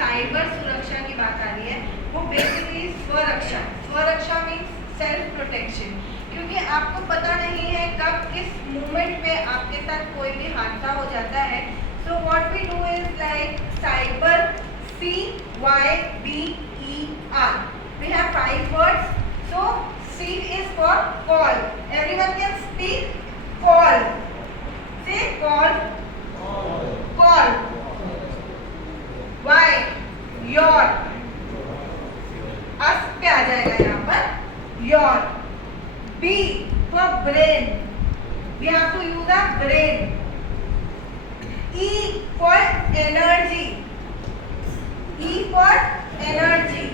Cyber सुरक्षा की बात आ रही है, वो बेसिकली स्वरक्षा। स्वरक्षा मीन्स सेल्फ प्रोटेक्शन, क्योंकि आपको पता नहीं है कब किस मोमेंट में आपके साथ कोई भी हादसा हो जाता है। So what we do is like cyber, CYBER, we have 5 words. So C is for call. Everyone can speak call. Say call. Call. Y, your. अस पे आ जाएगा यहाँ पर your. B for brain. We have to use our brain. E for energy. E for energy.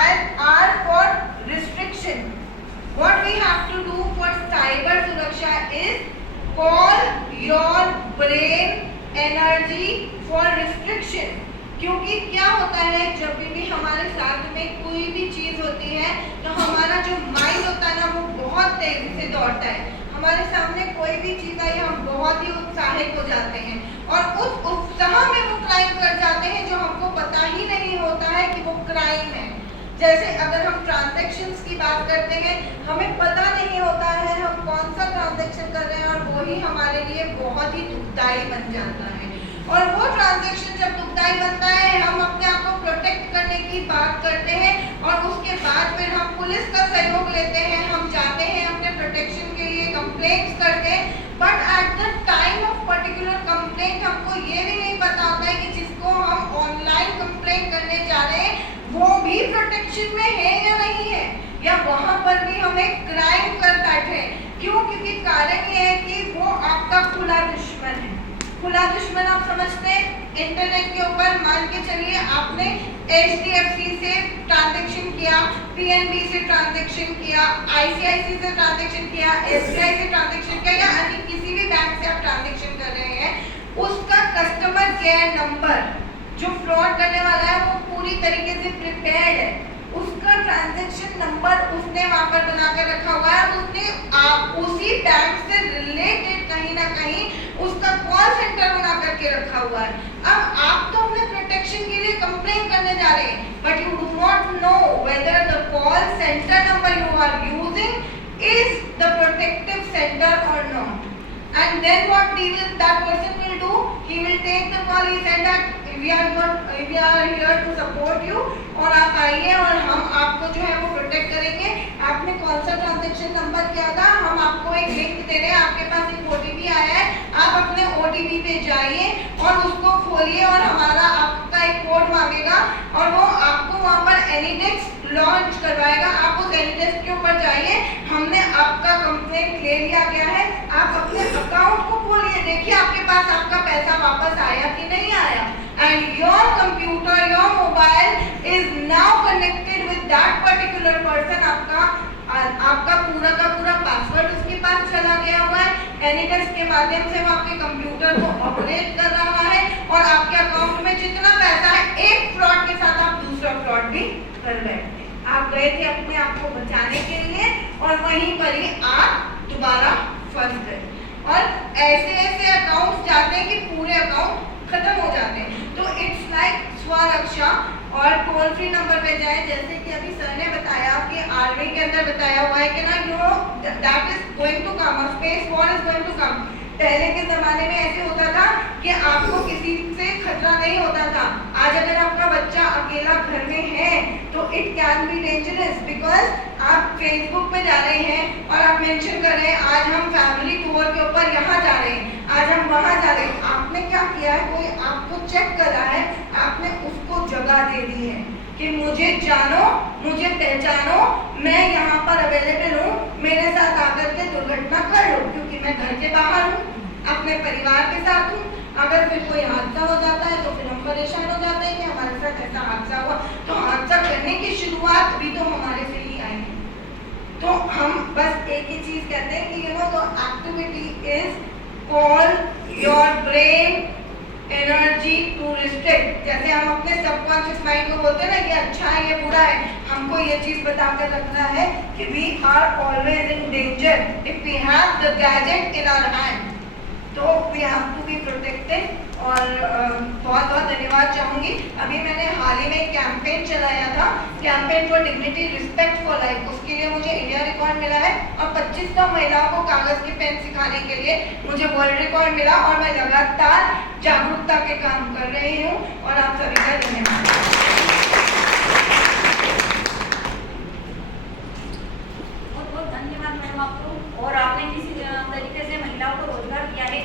And R for restriction. What we have to do for cyber suraksha is call your brain energy for restriction. क्योंकि क्या होता है, जब भी हमारे साथ में कोई भी चीज होती है तो हमारा जो माइंड होता है ना वो बहुत तेजी से दौड़ता है। हमारे सामने कोई भी चीज आई हम बहुत ही उत्साहित हो जाते हैं और उस उत्साह में वो क्राइम कर जाते हैं जो हमको पता ही नहीं होता है कि वो क्राइम है। जैसे अगर हम ट्रांजैक्शंस की बात करते हैं, हमें पता नहीं होता है हम कौन सा ट्रांजैक्शन कर रहे हैं और वो ही हमारे लिए बहुत ही दुखदाई बन जाता है। और वो ट्रांजैक्शन जब दुखदाई बनता है, हम अपने आप को प्रोटेक्ट करने की बात करते हैं और उसके बाद फिर हम पुलिस का सहयोग लेते हैं, हम जाते हैं अपने प्रोटेक्शन के लिए कंप्लेंट्स करते हैं। But at the time of particular complaint हमको ये भी नहीं पता होता है कि जिसको हम ऑनलाइन कंप्लेंट करने जा रहे हैं वो भी प्रोटेक्शन में है या नहीं है, या वहां पर भी हम एक क्राइम कर बैठे हैं। क्यों? क्योंकि कारण ये है कि वो आपका खुला दुश्मन है। खुला दुश्मन आप समझते हैं, इंटरनेट के ऊपर मान के चलिए आपने HDFC से ट्रांजैक्शन किया, PNB से ट्रांजैक्शन किया, ICICI से ट्रांजैक्शन किया, SBI से ट्रांजैक्शन किया या अन्य किसी भी बैंक से आप ट्रांजैक्शन कर रहे हैं, उसका कस्टमर केयर नंबर जो फ्रॉड करने वाला है वो पूरी तरीके से प्रिपेयर्ड है। उसका ट्रांजैक्शन नंबर उसने वहां पर बनाकर रखा हुआ है, उसने उसी बैंक से रिलेटेड कहीं ना कहीं उसका कॉल सेंटर बना करके रखा हुआ है। अब आप तो अपने प्रोटेक्शन के लिए कंप्लेन करने जा रहे हैं, but you do not know whether the call centre number you are using is the protective centre और not. And then what that person will do? He will take the call. He said that we are here to support you और आप आइए और हम आपको जो है वो प्रोटेक्ट करेंगे। आपने कौन सा ट्रांजैक्शन नंबर किया था, हम आपको एक लिंक दे रहे हैं, आपके पास एक OTP आया है, आप अपने OTP पे जाइए और उसको खोलिए और हमारा आपका एक कोड मांगेगा और वो आपको वहाँ पर एनीडेस्क लॉन्च करवाएगा। आप उस एनीडेस्क के ऊपर जाइए, हमने आपका कंप्लेंट ले लिया गया है, आप अपने अकाउंट को खोलिए, देखिए आपके पास आपका पैसा वापस आया कि नहीं आया। And your computer, your mobile is now connected with that particular person. आपका पूरा का पूरा पासवर्ड उसके पास चला गया हुआ है, एनीडेस्क के माध्यम से वो आपके कंप्यूटर को ऑपरेट कर रहा है और आपके अकाउंट में जितना पैसा है, एक फ्रॉड के साथ आप दूसरा फ्रॉड भी कर बैठे। आप गए थे अपने आप को बचाने के लिए और वहीं पर ही आप दोबारा फंस गए और ऐसे ऐसे अकाउंट जाते हैं कि पूरे अकाउंट खत्म हो जाते हैं। तो इट्स लाइक स्वरक्षा। और टोल फ्री नंबर पे जाए, जैसे कि अभी सर ने बताया कि आर्मी के अंदर बताया हुआ है कि ना that is going to come, space war is going to come. पहले के जमाने में ऐसे होता था कि आपको किसी से खतरा नहीं होता था। आज अगर आपका बच्चा अकेला घर में है तो it can be dangerous, because आप फेसबुक पे जा रहे हैं और आप मेंशन कर रहे हैं आज हम फैमिली टूर के ऊपर यहाँ जा रहे हैं, आज हम वहाँ जा रहे हैं। आपने क्या किया है, कोई आपको चेक कर रहा है, आपने उसको जगह दे दी है कि मुझे जानो, मुझे पहचानो, मैं यहाँ पर अवेलेबल हूँ, मेरे साथ आकर के दुर्घटना कर लो, क्योंकि मैं घर के बाहर हूँ, अपने परिवार के साथ हूँ। अगर फिर कोई हादसा हो जाता है तो फिर हम परेशान हो जाते हैं कि हमारे साथ ऐसा हादसा हुआ। तो हादसा करने की शुरुआत भी तो हमारे से ही आई है। तो हम बस एक ही चीज कहते हैं कि the activity is call your brain energy to restrict. जैसे हम अपने सबकॉन्शियस माइंड को बोलते हैं ना कि अच्छा है ये बुरा है, हमको ये चीज बताकर रखना है कि we are always in danger if we have the gadget in our hand, तो we have to be protected. और बहुत बहुत धन्यवाद। चाहूंगी। अभी मैंने हाल ही में कैंपेन चलाया था, campaign for dignity respect for life, उसके लिए मुझे इंडिया रिकॉर्ड मिला है और 2500 महिलाओं को कागज की पेन सिखाने के लिए मुझे वर्ल्ड रिकॉर्ड मिला और मैं लगातार जागरूकता के काम कर रही हूँ और आप सभी का धन्यवाद। बहुत बहुत धन्यवाद मैडम आपको। और आपने किस तरीके से महिलाओं को रोजगार दिया है,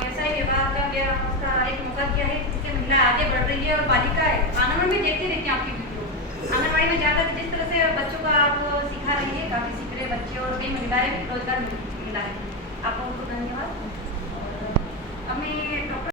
व्यवसाय विभाग का उसका एक मौका दिया है जिससे महिला आगे बढ़ रही है और बालिका है। आंगनबाड़ी में देखते रहते हैं आपकी वीडियो, आंगनबाड़ी में ज़्यादा जिस तरह से बच्चों का आप सिखा रही है, काफ़ी सीख रहे बच्चे और कई महिलाएं रोजगार मिला है। आपको बहुत धन्यवाद। और हमें डॉक्टर